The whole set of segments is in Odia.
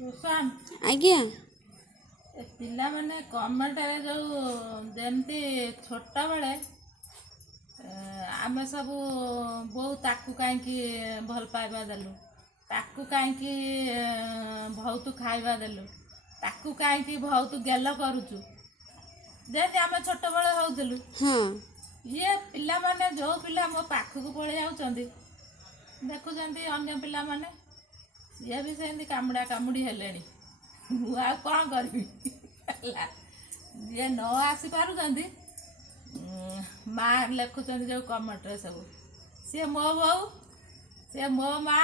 ଆଜ୍ଞା। ଏ ପିଲାମାନେ କମେଣ୍ଟରେ ଯେଉଁ ଯେମିତି ଛୋଟବେଳେ ଆମେ ସବୁ ବୋଉ ତାକୁ କାହିଁକି ଭଲ ପାଇବା ଦେଲୁ, ତାକୁ କାହିଁକି ବହୁତ ଖାଇବା ଦେଲୁ, ତାକୁ କାହିଁକି ବହୁତ ଗେଲ କରୁଛୁ, ଯେମିତି ଆମେ ଛୋଟବେଳେ ହେଉଥିଲୁ। ଇଏ ପିଲାମାନେ ଯେଉଁ ପିଲା ମୋ ପାଖକୁ ପଳେଇ ଯାଉଛନ୍ତି ଦେଖୁଛନ୍ତି ଅନ୍ୟ ପିଲାମାନେ, ସିଏ ବି ସେମିତି କାମୁଡ଼ା କାମୁଡ଼ି ହେଲେଣି। ମୁଁ ଆଉ କ'ଣ କରିବି ହେଲା। ଯିଏ ନ ଆସିପାରୁଛନ୍ତି ମା ଲେଖୁଛନ୍ତି ଯେଉଁ କମେଣ୍ଟରେ ସବୁ, ସିଏ ମୋ ବୋଉ, ସିଏ ମୋ ମା,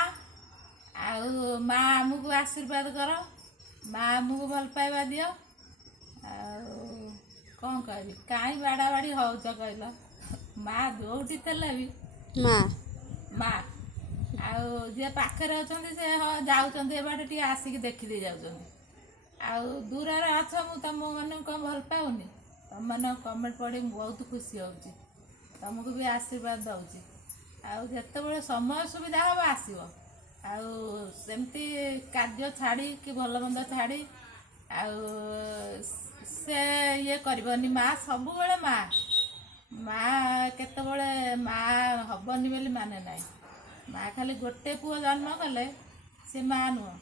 ଆଉ ମା ଆମକୁ ଆଶୀର୍ବାଦ କର, ମା ଆମକୁ ଭଲ ପାଇବା ଦିଅ। ଆଉ କ'ଣ କହିବି, କାହିଁ ବାଡ଼ା ବାଡ଼ି ହେଉଛ କହିଲ? ମା ଯେଉଁଠି ଥିଲେ ବି ମା ଆଉ ଯିଏ ପାଖରେ ଅଛନ୍ତି ସେ ଯାଉଛନ୍ତି ଏ ବାଟେ ଟିକେ ଆସିକି ଦେଖିଦେଇ ଯାଉଛନ୍ତି। ଆଉ ଦୂରରେ ଅଛ, ମୁଁ ତୁମମାନଙ୍କୁ କ'ଣ ଭଲ ପାଉନି? ତୁମମାନଙ୍କ କମେଣ୍ଟ ପଢ଼ି ମୁଁ ବହୁତ ଖୁସି ହେଉଛି, ତୁମକୁ ବି ଆଶୀର୍ବାଦ ଦେଉଛି। ଆଉ ଯେତେବେଳେ ସମୟ ସୁବିଧା ହେବ ଆସିବ, ଆଉ ସେମିତି କାର୍ଯ୍ୟ ଛାଡ଼ି କି ଭଲ ମନ୍ଦ ଛାଡ଼ି ଆଉ ସେ ଇଏ କରିବନି। ମା ସବୁବେଳେ ମା, ମା କେତେବେଳେ ମା ହେବନି ବୋଲି ମାନେ ନାହିଁ। ମା ଖାଲି ଗୋଟେ ପୁଅ ଜନ୍ମ କଲେ ସେ ମା ନୁହଁ,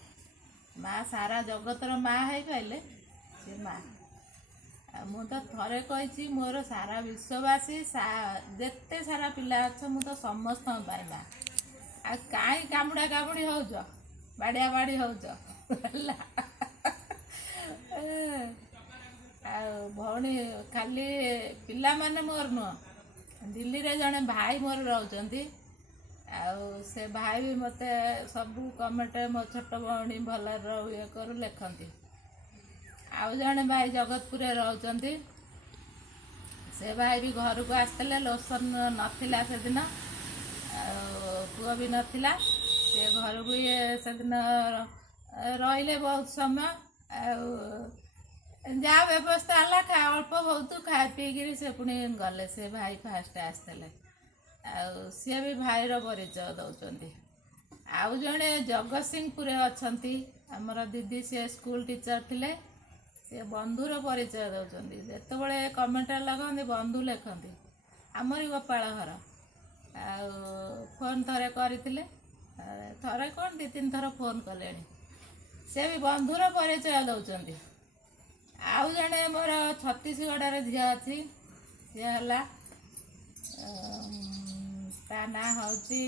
ମା ସାରା ଜଗତର ମା ହେଇପାରିଲେ ସେ ମା। ଆଉ ମୁଁ ତ ଥରେ କହିଛି, ମୋର ସାରା ବିଶ୍ୱବାସୀ ଯେତେ ସାରା ପିଲା ଅଛ, ମୁଁ ତ ସମସ୍ତଙ୍କ ପାଇଁ ମା। ଆଉ କାହିଁ କାମୁଡ଼ା କାମୁଡ଼ି ହେଉଛ, ବାଡ଼ିଆ ବାଡ଼ି ହେଉଛ ହେଲା। ଆଉ ଭଉଣୀ ଖାଲି ପିଲାମାନେ ମୋର ନୁହଁ, ଦିଲ୍ଲୀରେ ଜଣେ ଭାଇ ମୋର ରହୁଛନ୍ତି। ଆଉ ସେ ଭାଇ ବି ମୋତେ ସବୁ କମେଣ୍ଟରେ ମୋ ଛୋଟ ଭଉଣୀ ଭଲରେ ରହୁ ଇଏ କରୁ ଲେଖନ୍ତି। ଆଉ ଜଣେ ଭାଇ ଜଗତପୁରରେ ରହୁଛନ୍ତି, ସେ ଭାଇ ବି ଘରକୁ ଆସିଥିଲେ, ଲୋସନ୍ ନଥିଲା ସେଦିନ, ଆଉ ପୁଅ ବି ନଥିଲା। ସେ ଘରକୁ ଇଏ ସେଦିନ ରହିଲେ ବହୁତ ସମୟ। ଆଉ ଯାହା ବ୍ୟବସ୍ଥା ହେଲା ଅଳ୍ପ ବହୁତ ଖାଇ ପିଇକିରି ସେ ପୁଣି ଗଲେ। ସେ ଭାଇ ଫାଷ୍ଟ ଆସିଥିଲେ, ଆଉ ସିଏ ବି ଭାଇର ପରିଚୟ ଦେଉଛନ୍ତି। ଆଉ ଜଣେ ଜଗତସିଂହପୁରରେ ଅଛନ୍ତି ଆମର ଦିଦି, ସିଏ ସ୍କୁଲ ଟିଚର ଥିଲେ, ସେ ବନ୍ଧୁର ପରିଚୟ ଦେଉଛନ୍ତି। ଯେତେବେଳେ କମେଣ୍ଟରେ ଲେଖନ୍ତି ବନ୍ଧୁ ଲେଖନ୍ତି, ଆମରି ଗୋପାଳ ଘର। ଆଉ ଫୋନ୍ ଥରେ କରିଥିଲେ, ଥରେ କ'ଣ 2-3 ଥର ଫୋନ୍ କଲେଣି, ସେ ବି ବନ୍ଧୁର ପରିଚୟ ଦେଉଛନ୍ତି। ଆଉ ଜଣେ ମୋର ଛତିଶଗଡ଼ରେ ଝିଅ ଅଛି, ସିଏ ହେଲା ତା ନାଁ ହେଉଛି,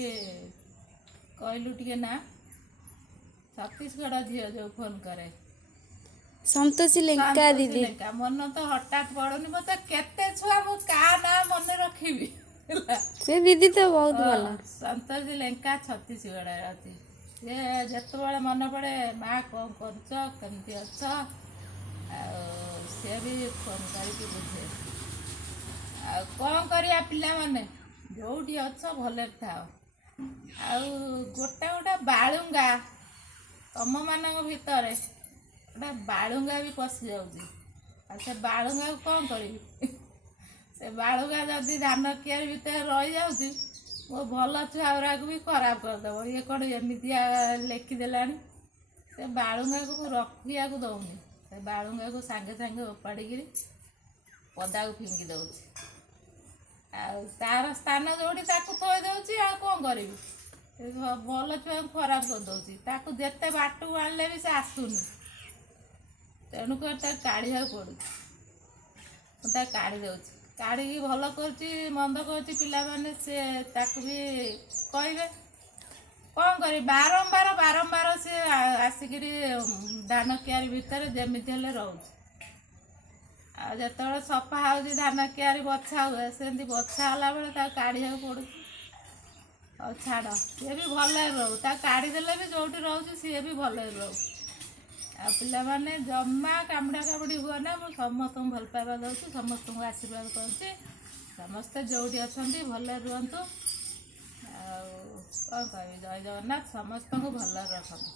କହିଲୁ ଟିକେ ନା, ଛତିଶଗଡ଼ ଝିଅ ଯେଉଁ ଫୋନ୍ କରେ, ସନ୍ତୋଷୀ ଲେଙ୍କା ଦିଦି। ଲେଙ୍କା। ମନ ତ ହଠାତ୍ ପଡ଼ୁନି, ମୋତେ କେତେ ଛୁଆ, ମୁଁ କାହା ନାଁ ମନେ ରଖିବି ହେଲା। ସେ ଦିଦି ତ ବହୁତ ଭଲ। ସନ୍ତୋଷୀ ଲେଙ୍କା ଛତିଶଗଡ଼ରେ ଅଛି। ସିଏ ଯେତେବେଳେ ମନେ ପଡ଼େ, ମା କ'ଣ କରୁଛ, କେମିତି ଅଛ, ଆଉ ସିଏ ବି ଫୋନ୍ କରିକି ବୁଝେ। ଆଉ କ'ଣ କରିବା, ପିଲାମାନେ ଯେଉଁଠି ଅଛ ଭଲରେ ଥାଅ। ଆଉ ଗୋଟା ଗୋଟା ବାଳୁଙ୍ଗା ତମମାନଙ୍କ ଭିତରେ ଗୋଟେ ବାଳୁଙ୍ଗା ବି ପଶି ଯାଉଛି। ଆଉ ସେ ବାଳୁଙ୍ଗାକୁ କ'ଣ କରିବି? ସେ ବାଳୁଙ୍ଗା ଯଦି ଧାନ କିଆରି ଭିତରେ ରହିଯାଉଛି, ମୋ ଭଲ ଛୁଆ ଗୁଡ଼ାକୁ ବି ଖରାପ କରିଦେବ। ଇଏ କ'ଣ ଏମିତିଆ ଲେଖିଦେଲାଣି। ସେ ବାଳୁଙ୍ଗାକୁ ମୁଁ ରଖିବାକୁ ଦେଉନି, ସେ ବାଳୁଙ୍ଗାକୁ ସାଙ୍ଗେ ସାଙ୍ଗେ ଓପାଡ଼ିକିରି ପଦାକୁ ଫିଙ୍ଗି ଦେଉଛି। ଆଉ ତାର ସ୍ଥାନ ଯେଉଁଠି ତାକୁ ଥୋଇ ଦେଉଛି। ଆଉ କ'ଣ କରିବି? ସେ ଭଲ ଛୁଆଙ୍କୁ ଖରାପ କରିଦେଉଛି। ତାକୁ ଯେତେ ବାଟକୁ ଆଣିଲେ ବି ସେ ଆସୁନି, ତେଣୁକରି ତାକୁ କାଢ଼ିବାକୁ ପଡ଼ୁଛି। ମୁଁ ତାକୁ କାଢ଼ି ଦେଉଛି, କାଢ଼ିକି ଭଲ କରୁଛି ମନ୍ଦ କରୁଛି, ପିଲାମାନେ ସେ ତାକୁ ବି କହିବେ। କ'ଣ କରିବି? ବାରମ୍ବାର ସେ ଆସିକିରି ଧାନ କିଆରି ଭିତରେ ଯେମିତି ହେଲେ ରହୁଛି। ଆଉ ଯେତେବେଳେ ସଫା ହେଉଛି, ଧାନ କିଆରି ବଛା ହୁଏ, ସେମିତି ବଛା ହେଲାବେଳେ ତାକୁ କାଢ଼ିବାକୁ ପଡ଼ୁଛି। ଆଉ ଛାଡ଼, ସିଏ ବି ଭଲରେ ରହୁ, ତାକୁ କାଢ଼ିଦେଲେ ବି ଯେଉଁଠି ରହୁଛି ସିଏ ବି ଭଲରେ ରହୁ। ଆଉ ପିଲାମାନେ ଜମା କାମୁଡ଼ା କାମୁଡ଼ି ହୁଅ ନା। ମୁଁ ସମସ୍ତଙ୍କୁ ଭଲ ପାଇବା ଦେଉଛି, ସମସ୍ତଙ୍କୁ ଆଶୀର୍ବାଦ କରୁଛି। ସମସ୍ତେ ଯେଉଁଠି ଅଛନ୍ତି ଭଲରେ ରୁହନ୍ତୁ। ଆଉ କ'ଣ କହିବି, ଜୟ ଜଗନ୍ନାଥ, ସମସ୍ତଙ୍କୁ ଭଲରେ ରଖନ୍ତୁ।